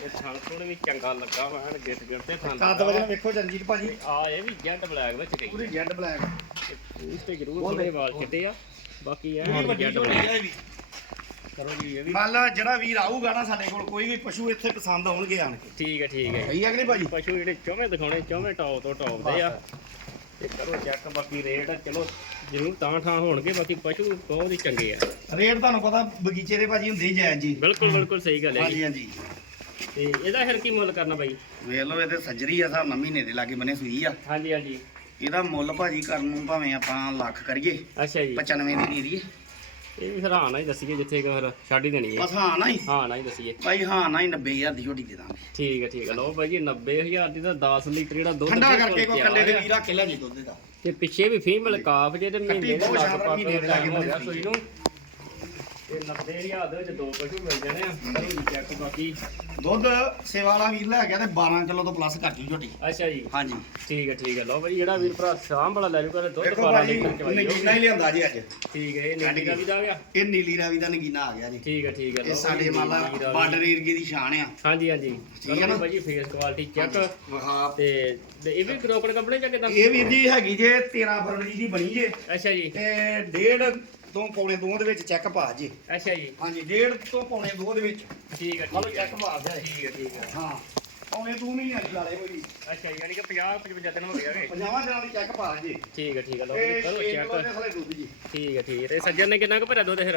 ਇਹ ਥਾਂ ਤੋਂ ਵੀ ਚੰਗਾ ਲੱਗਾ ਵਾ ਐਨ ਗਿੱਟ ਗਿੱਟ ਤੇ ਥਾਂ ਕੱਦ ਵਜਨ ਵੇਖੋ ਜਰਜੀਤ ਭਾਜੀ। ਆ ਇਹ ਵੀ ਜੈਂਟ ਬਲੈਕ ਵਿੱਚ ਗਈ ਪੂਰੀ ਜੈਡ ਬਲੈਕ। ਉਸ ਤੇ ਜ਼ਰੂਰ ਥੋੜੇ ਵਾਲ ਚਿੱਟੇ ਆ ਬਾਕੀ ਇਹ ਜੈਂਟ ਬਲੈਕ। ਆ ਇਹ ਵੀ। ਕਰੋ ਜੀ ਇਹ ਵੀ। ਮੰਨ ਲਾ ਜਿਹੜਾ ਵੀਰ ਆਊਗਾ ਨਾ ਸਾਡੇ ਕੋਲ ਕੋਈ ਵੀ ਪਸ਼ੂ ਇੱਥੇ ਪਸੰਦ ਆਉਣਗੇ ਆਣ ਕੇ। ਠੀਕ ਹੈ ਠੀਕ ਹੈ ਸਹੀ ਆ ਕਿ ਨਹੀਂ ਭਾਜੀ? ਪਸ਼ੂ ਜਿਹੜੇ ਚੌਵੇਂ ਦਿਖਾਉਣੇ ਚੌਵੇਂ ਟੌਪ ਤੋਂ ਟੌਪ ਦੇ ਆ। ਤੇ ਕਰੋ ਚੈੱਕ ਬਾਕੀ ਰੇਟ ਚਲੋ ਜ਼ਰੂਰ ਤਾਂ ਠਾਂ ਹੋਣਗੇ ਬਾਕੀ ਪਸ਼ੂ ਬਹੁਤ ਹੀ ਚੰਗੇ ਆ। ਰੇਟ ਤੁਹਾਨੂੰ ਪਤਾ ਬਗੀਚੇ ਦੇ ਭਾਜੀ ਹੁੰਦੇ ਹੀ ਜਾਇਜ਼ ਜੀ। ਬਿਲਕੁਲ ਬਿਲਕੁਲ ਸਹੀ ਗੱਲ ਹੈ ਜੀ। ਹਾਂਜੀ ਹਾਂਜੀ। ਤੇ ਇਹਦਾ ਫਿਰ ਕੀ ਮੁੱਲ ਕਰਨਾ ਬਾਈ? ਵੇਖ ਲਓ ਇਹਦੇ ਸੱਜਰੀ ਆ ਸਾਹਿਬ ਮਹੀਨੇ ਦੇ ਲਾਗੇ ਬਨੇ ਸੂਈ ਆ। ਹਾਂਜੀ ਹਾਂਜੀ। ਇਹਦਾ ਮੁੱਲ ਭਾਜੀ ਕਰਨ ਨੂੰ ਭਾਵੇਂ ਆਪਾਂ ਲੱਖ ਕਰੀਏ ਅੱਛਾ ਜੀ। 95 ਦੀ ਦੇ ਦਈਏ। ਇਹ ਵੀ ਫਿਰ ਹਾਂ ਨਾ ਹੀ ਦੱਸੀਏ ਜਿੱਥੇ ਕਿ ਫਿਰ ਛੱਡ ਹੀ ਦੇਣੀ ਹੈ। ਬਸ ਹਾਂ ਨਾ ਹੀ। ਹਾਂ ਨਾ ਹੀ ਦੱਸੀਏ। ਭਾਈ ਹਾਂ ਨਾ ਹੀ 90000 ਦੀ ਝੋਟੀ ਦੇ ਦਾਂਗੇ। ਠੀਕ ਹੈ ਠੀਕ ਹੈ। ਲਓ ਜੀ 90000 ਦੀ ਤਾਂ 10 ਲੀਟਰ ਜਿਹੜਾ ਦੁੱਧ ਠੰਡਾ ਕਰਕੇ ਤਿਆਰ ਕੰਡੇ ਦੇ। ਵੀਰ ਰੱਖ ਕੇ ਲੈ ਜੀ ਦੁੱਧ ਦਾ। ਤੇ ਪਿੱਛੇ ਵੀ ਫੀਮੇਲ ਕਾਫ ਜੇ ਤੇ ਮਹੀਨੇ ਦੇ ਲੱਗ ਪਾ ਸੂਈ ਨੂੰ। ਤੇ 90000 ਦੇ ਵਿੱਚ ਦੋ ਪਸ਼ੂ ਮਿਲ ਜਾਣੇ ਆ। ਕਰੋ ਜੀ ਚੈੱਕ ਬਾਕੀ ਦੁੱਧ ਸੇਵਾ ਵਾਲਾ ਵੀਰ ਲੈ ਗਿਆ ਤੇ 12 ਕਿਲੋ ਤੋਂ ਪਲੱਸ ਕਰ ਜੂ ਝੋਟੀ ਅੱਛਾ ਜੀ। ਹਾਂਜੀ। ਠੀਕ ਹੈ ਠੀਕ ਹੈ। ਲਓ ਬਾਈ ਜਿਹੜਾ ਵੀਰ ਭਰਾ ਸ਼ਾਮ ਵਾਲਾ ਲੈ ਜੂਗਾ ਤੇ ਦੁੱਧ ਦੇਖੋ 12 ਭਾਜੀ ਲੀਟਰ ਚਵਾਈ ਨਗੀਨਾ ਹੀ ਲਿਆਂਦਾ ਜੀ ਅੱਜ। ਠੀਕ ਹੈ ਇਹ ਨੀਲੀ ਦਾ ਵੀ ਦਾ ਗਿਆ। ਇਹ ਨੀਲੀ ਰਾਵੀ ਦਾ ਨਗੀਨਾ ਆ ਗਿਆ ਜੀ। ਠੀਕ ਹੈ ਠੀਕ ਹੈ। ਇਹ ਲਓ ਸਾਡੇ ਬਾਈ, ਮੰਨ ਲਾ ਨੀਲੀ ਦਾ ਵੀ। ਬਾਰਡਰ ਏਰੀਏ ਦੀ ਸ਼ਾਨ ਆ। ਹਾਂਜੀ ਹਾਂਜੀ। ਠੀਕ ਹੈ ਕਰੋ ਨਾ? ਬਾਈ ਜੀ ਫੇਸ ਕੁਆਲਿਟੀ ਚੈੱਕ ਵਿਖਾ ਤੇ ਤੇ ਇਹ ਵੀ ਕਰੋਪੜ ਕੱਪੜੇ ਜਾਂ ਕਿਦਾਂ? ਇਹ ਵੀਰ ਜੀ ਹੈਗੀ ਜੇ 13 ਫਰਵਰੀ ਦੀ ਬਣੀ ਜੇ। ਅੱਛਾ ਜੀ। ਤੇ ਡੇਢ ਤੋਂ ਪੌਣੇ ਦੋ ਦੇ ਵਿੱਚ ਚੈੱਕ ਪਾ ਜੇ। ਅੱਛਾ ਜੀ। ਹਾਂਜੀ ਡੇਢ ਤੋਂ ਪੌਣੇ ਦੋ ਦੇ ਵਿੱਚ। ਠੀਕ ਹੈ ਹੈ ਚੈੱਕ ਪਾ ਦੇ ਠੀਕ ਹੈ ਠੀਕ ਹੈ ਹਾਂ ਪੌਣੇ ਦੋ ਮਹੀਨਿਆਂ ਦੀ ਲਾਲੇ ਹੋਈ ਅੱਛਾ ਜੀ ਯਾਨੀ ਕਿ 50 55 ਦਿਨ ਹੋ ਗਏ ਹੈਗੇ ਪੰਜਾਵਾਂ ਦਿਨਾਂ ਦੀ ਚੈੱਕ ਪਾ ਜੇ। ਠੀਕ ਹੈ ਠੀਕ ਹੈ ਲਓ ਜੀ, ਕਰੋ 6 ਕਿਲੋ ਦੇ ਚੈੱਕ ਜੀ। ਠੀਕ ਹੈ ਠੀਕ ਹੈ ਤੇ ਸੱਜਣ ਨੇ ਕਿੰਨਾ ਕੁ ਭਰਿਆ ਦੁੱਧ ਫਿਰ?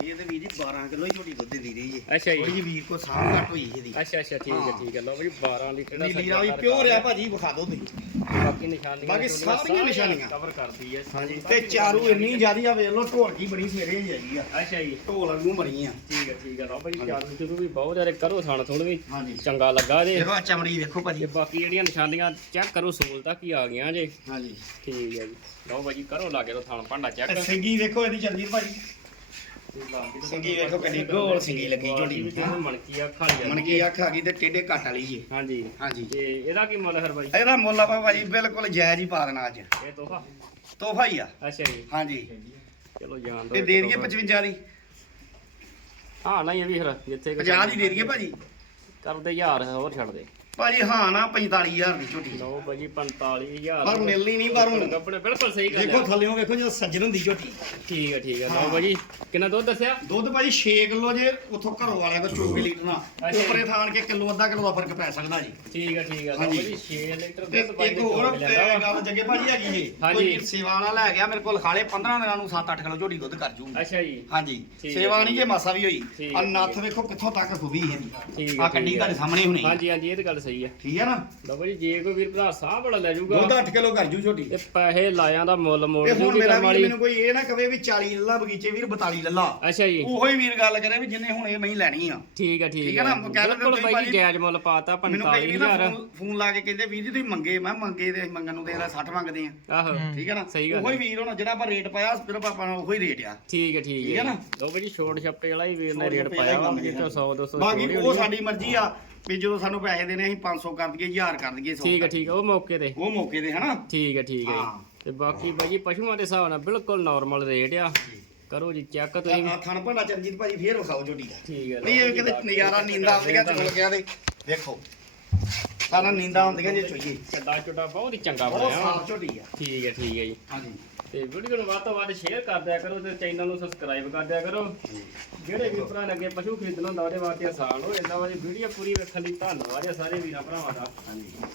ਇਹ ਤੇ ਵੀਰ ਜੀ 12 ਕਿਲੋ ਹੀ ਝੋਟੀ ਦੁੱਧ ਦੀ ਰਹੀ ਜੀ ਅੱਛਾ ਥੋੜੀ ਜੀ ਜੀ ਵੀਰ ਕੋ ਸਾਹ ਘੱਟ ਹੋਈ ਇਹਦੀ। ਅੱਛਾ ਅੱਛਾ। ਠੀਕ ਹੈ। ਠੀਕ ਹੈ ਲਓ ਜੀ 12 ਲੀਟਰ ਦਾ ਨੀਲੀ ਰਾਵੀ ਪਿਓਰ ਆ ਭਾਜੀ ਵਿਖਾ ਦਿਓ ਤੁਸੀਂ। ਬਾਕੀ ਨਿਸ਼ਾਨੀਆਂ ਬਾਕੀ ਨਿਸ਼ੂਨੀਆਂ ਸਾਰੀਆਂ ਨਿਸ਼ਾਨੀਆਂ। ਕਵਰ ਕਰਦੀ ਹੈ ਹਾਂਜੀ ਤੇ ਚਾਰੂ ਇੰਨੀ ਜ਼ਿਆਦੀ ਆ ਵੇਖ ਲਓ ਢੋਲਕੀ ਬੜੀ ਸਵੇਰੇ ਹੀ ਆਈ ਆ। ਅੱਛਾ ਜੀ। ਢੋਲ ਵਾਂਗੂ ਬਣੀ ਆ। ਠੀਕ ਹੈ ਠੀਕ ਹੈ ਲਓ ਭਾਈ ਚਾਰੂ ਚਰੂ ਵੀ ਬਹੁਤ ਜ਼ਿਆਦਾ ਕਰੋ ਸਾਨ ਥੋੜਾ ਵੀ। ਹਾਂਜੀ। ਚੰਗਾ ਲੱਗਾ ਜੇ। ਦੇਖੋ ਚਮੜੀ ਵੇਖੋ ਭਾਜੀ। ਬਾਕੀ ਜਿਹੜੀਆਂ ਨਿਸ਼ਾਨੀਆਂ ਚੈੱਕ ਕਰੋ ਸੂਲ ਤੱਕ ਹੀ ਆ ਗਈਆਂ ਜੇ। ਹਾਂਜੀ। ਠੀਕ ਹੈ ਜੀ। ਲਓ ਭਾਜੀ ਕਰੋ ਲਾਗੇ ਤੋਂ ਥਾਣ ਭਾਂਡਾ ਚੈੱਕ ਸਿੰਗੀ ਵੇਖੋ ਇਹਦੀ ਚੰਦੀਰ ਭਾਜੀ। ਸਿੰਗੀ ਵੇਖੋ ਕਿੰਨੀ ਗੋਲ ਸਿੰਗੀ ਲੱਗੀ ਨੂੰ ਮਣਕੀ ਅੱਖ ਵਾਲੀ ਆ। ਮਣ ਕੀ ਅੱਖ ਆ ਗਈ ਤੇ ਟੇਡੇ ਘੱਟ ਵਾਲੀ ਜੀ। ਹਾਂਜੀ। ਹਾਂਜੀ। ਤੇ ਇਹਦਾ ਕੀ ਮੁੱਲ ਫਿਰ ਭਾਈ ਇਹਦਾ ਮੁੱਲ ਆਪਾਂ ਭਾਜੀ ਬਿਲਕੁਲ ਜਾਇਜ਼ ਹੀ ਪਾ ਦੇਣਾ ਅੱਜ। ਇਹ ਤੋਹਫਾ? ਤੋਹਫਾ ਹੀ ਆ। ਅੱਛਾ ਜੀ। ਹਾਂਜੀ। ਚਲੋ ਜਾਣ ਦੋ ਤੇ ਦੇ ਦਈਏ 55 ਦੀ। ਹਾਂ ਨਹੀਂ ਇਹ ਵੀ ਫਿਰ ਜਿੱਥੇ 50 ਦੀ ਦੇ ਦਈਏ ਭਾਜੀ। ਕਰਦੇ ਯਾਰ ਹੋਰ ਛੱਡ ਦੇ। ਭਾਜੀ ਹਾਂ ਨਾ 45000 ਦੀ ਝੋਟੀ। ਲਓ ਭਾਜੀ 45000 ਪਰ ਮਿਲਣੀ ਨਹੀਂ ਪਰ ਹੁਣ ਬਿਲਕੁਲ ਸਹੀ ਗੱਲ ਦੇਖੋ ਹੈ ਥੱਲਿਓਂ ਵੇਖੋ ਜਦੋਂ ਸੱਜਣ ਹੁੰਦੀ ਝੋਟੀ। ਠੀਕ ਹੈ ਠੀਕ ਹੈ ਲਓ ਭਾਜੀ ਕਿੰਨਾ ਦੁੱਧ ਦੱਸਿਆ? ਦੁੱਧ ਭਾਜੀ 6 ਕਿਲੋ ਜੇ ਉੱਥੋਂ ਘਰੋਂ ਵਾਲਿਆਂ ਕੋਲ ਚੋਕੇ ਲੀਟਰ ਜੀ। ਉੱਪਰੇ ਥਾਣ ਕੇ ਕਿਲੋ ਅੱਧਾ ਕਿਲੋ ਦਾ ਫ਼ਰਕ ਪੈ ਸਕਦਾ ਜੀ। ਠੀਕ ਹੈ ਠੀਕ ਹੈ ਲਓ। ਭਾਜੀ 6 ਲੀਟਰ ਦੁੱਧ ਭਾਜੀ ਇੱਕ ਹੋਰ। ਗੱਲ ਜੱਗੇ ਭਾਜੀ ਹੈਗੀ ਜੀ। ਕੋਈ ਸੇਵਾ ਨਾਲ ਲੈ ਗਿਆ ਮੇਰੇ ਕੋਲ ਖਾਲੇ 15 ਦਿਨਾਂ ਨੂੰ 7-8 ਕਿਲੋ ਝੋਟੀ ਦੁੱਧ ਕਰ ਜੂ ਅੱਛਾ ਜੀ। ਹਾਂਜੀ। ਸੇਵਾ ਨਹੀਂ ਜੇ ਮਾਸਾ ਵੀ ਹੋਈ। ਆ ਨੱਥ ਵੇਖੋ ਕਿੱਥੋਂ ਤੱਕ ਖੁਬੀ ਆ ਹੈ ਕੱਢੀ ਠੀਕ ਤੁਹਾਡੇ। ਸਾਹਮਣੇ ਹੁਣੀ ਹਾਂਜੀ ਹਾਂਜੀ ਇਹ ਤਾਂ ਗੱਲ ਸਹੀ ਹੈ ਠੀਕ ਹੈ ਨਾ? ਲਓ ਭਾਜੀ ਜੇ ਕੋਈ ਵੀਰ ਭਰਾ ਸਾਹ ਬੜਾ ਲੈ ਜਾਊਗਾ। ਦੁੱਧ 8 ਕਿਲੋ ਕਰ ਜੂ ਝੋਟੀ ਤੇ ਪੈਸੇ ਲਾਇਆਂ ਦਾ ਮੁੱਲ ਮੋੜ ਤੇ ਹੁਣ ਮੇਰਾ ਵਾਲੀ ਮੈਨੂੰ ਕੋਈ ਇਹ ਨਾ ਕਵੇ ਵੀ 40 ਲੱਲਾ ਬਗੀਚੇ ਵੀਰ 42 ਲੱਲਾ। ਅੱਛਾ ਜੀ। ਉਹੋ ਹੀ ਵੀਰ ਗੱਲ ਕਰੇ ਵੀ ਜਿੰਨੇ ਹੁਣ ਇਹ ਮਹੀਂ ਲੈਣੀ ਆ। ਠੀਕ ਹੈ ਠੀਕ ਠੀਕ ਹੈ ਨਾ, ਕਹਿ ਦਿੰਦੇ ਬਿਲਕੁਲ ਤੁਸੀਂ ਜੀ ਜਾਇਜ਼ ਮੁੱਲ ਪਾਤਾ ਮੈਨੂੰ ਕਈ ਵੀਰ ਨਾ 45000 ਫੋਨ- ਲਾ ਕੇ ਕਹਿੰਦੇ ਵੀਰ ਜੀ ਤੁਸੀਂ ਮੰਗੇ ਮੈਂ ਕਿਹਾ ਮੰਗੇ ਤੇ ਅਸੀਂ ਮੰਗਣ ਨੂੰ ਤੇ ਇਹਦਾ 60 ਮੰਗਦੇ ਆ। ਆਹੋ। ਠੀਕ ਹੈ ਨਾ? ਸਹੀ ਗੱਲ ਉਹੋ ਹੀ ਵੀਰ ਹੁਣ ਜਿਹੜਾ ਆਪਾਂ ਰੇਟ ਪਾਇਆ ਸਿਰਫ ਆਪਾਂ ਨੂੰ ਉਹੋ ਹੀ ਰੇਟ ਆ। ਠੀਕ ਹੈ ਠੀਕ ਠੀਕ ਹੈ ਨਾ? ਲਓ ਭਾਜੀ ਛੋਟ ਛੱਪੇ ਵਾਲਾ ਹੀ ਵੀਰ ਨੇ ਛੋਟ ਰੇਟ ਪਾਇਆ ਵਾ ਜਿੱਥੇ ਕੰਮ 100 200 ਬਾਕੀ ਛੋਟ ਉਹ ਆ। ਸਾਡੀ ਮਰਜ਼ੀ ਆ। ਵੀ ਜਦੋਂ ਸਾਨੂੰ ਪੈਸੇ ਦੇਣੇ ਅਸੀਂ 500 ਕਰ ਦਈਏ 1000 ਕਰ ਦਈਏ 100 ਠੀਕ ਹੈ ਠੀਕ ਹੈ ਉਹ ਮੌਕੇ ਤੇ। ਉਹ ਮੌਕੇ ਤੇ ਹਨਾ? ਠੀਕ ਹੈ ਠੀਕ ਹੈ। ਤੇ ਬਾਕੀ ਭਾਜੀ ਪਸ਼ੂਆਂ ਦੇ ਹਿਸਾਬ ਨਾਲ ਬਿਲਕੁਲ ਨਾਰਮਲ ਰੇਟ ਆ। ਕਰੋ ਜੀ ਚੈੱਕ ਤੁਸੀਂ। ਆ ਥਣ ਭੰਡਾ ਚਰਨਜੀਤ ਭਾਜੀ ਫੇਰ ਵਿਖਾਓ ਝੋਟੀ ਦਾ। ਠੀਕ ਹੈ। ਨਹੀਂ ਇਹ ਕਿਤੇ ਨਜ਼ਾਰਾ ਨੀਂਦਾਂ ਆਉਂਦੀਆਂ ਚੁੱਲ ਗਿਆ ਤੇ ਦੇਖੋ। ਸਾਰਾ ਨੀਂਦਾਂ ਆਉਂਦੀਆਂ ਜੇ ਚੋਈਏ ਚੱਡਾ ਚੁੱਡਾ ਬਹੁਤ ਹੀ ਚੰਗਾ ਬਹੁਤ ਬਣਾਇਆ ਵਾ। ਸਾਫ਼ ਝੋਟੀ ਆ। ਠੀਕ ਹੈ ਠੀਕ ਹੈ ਜੀ। ਹਾਂਜੀ। ਤੇ ਵੀਡੀਓ ਨੂੰ ਵੱਧ ਤੋਂ ਵੱਧ ਸ਼ੇਅਰ ਕਰ ਦਿਆ ਕਰੋ ਤੇ ਚੈਨਲ ਨੂੰ ਸਬਸਕ੍ਰਾਈਬ ਕਰ ਦਿਆ ਕਰੋ। ਜਿਹੜੇ ਵੀ ਭਰਾ ਅੱਗੇ ਪਸ਼ੂ ਖਰੀਦਣਾ ਹੁੰਦਾ ਉਹਦੇ ਵਾਸਤੇ ਆਸਾਨ ਹੋ ਜਾਂਦਾ ਵਾ ਜੀ। ਵੀਡੀਓ ਪੂਰੀ ਵੇਖਣ ਲਈ ਧੰਨਵਾਦ ਹੈ ਸਾਰੇ ਵੀਰਾਂ ਭਰਾਵਾਂ ਦਾ। ਹਾਂਜੀ।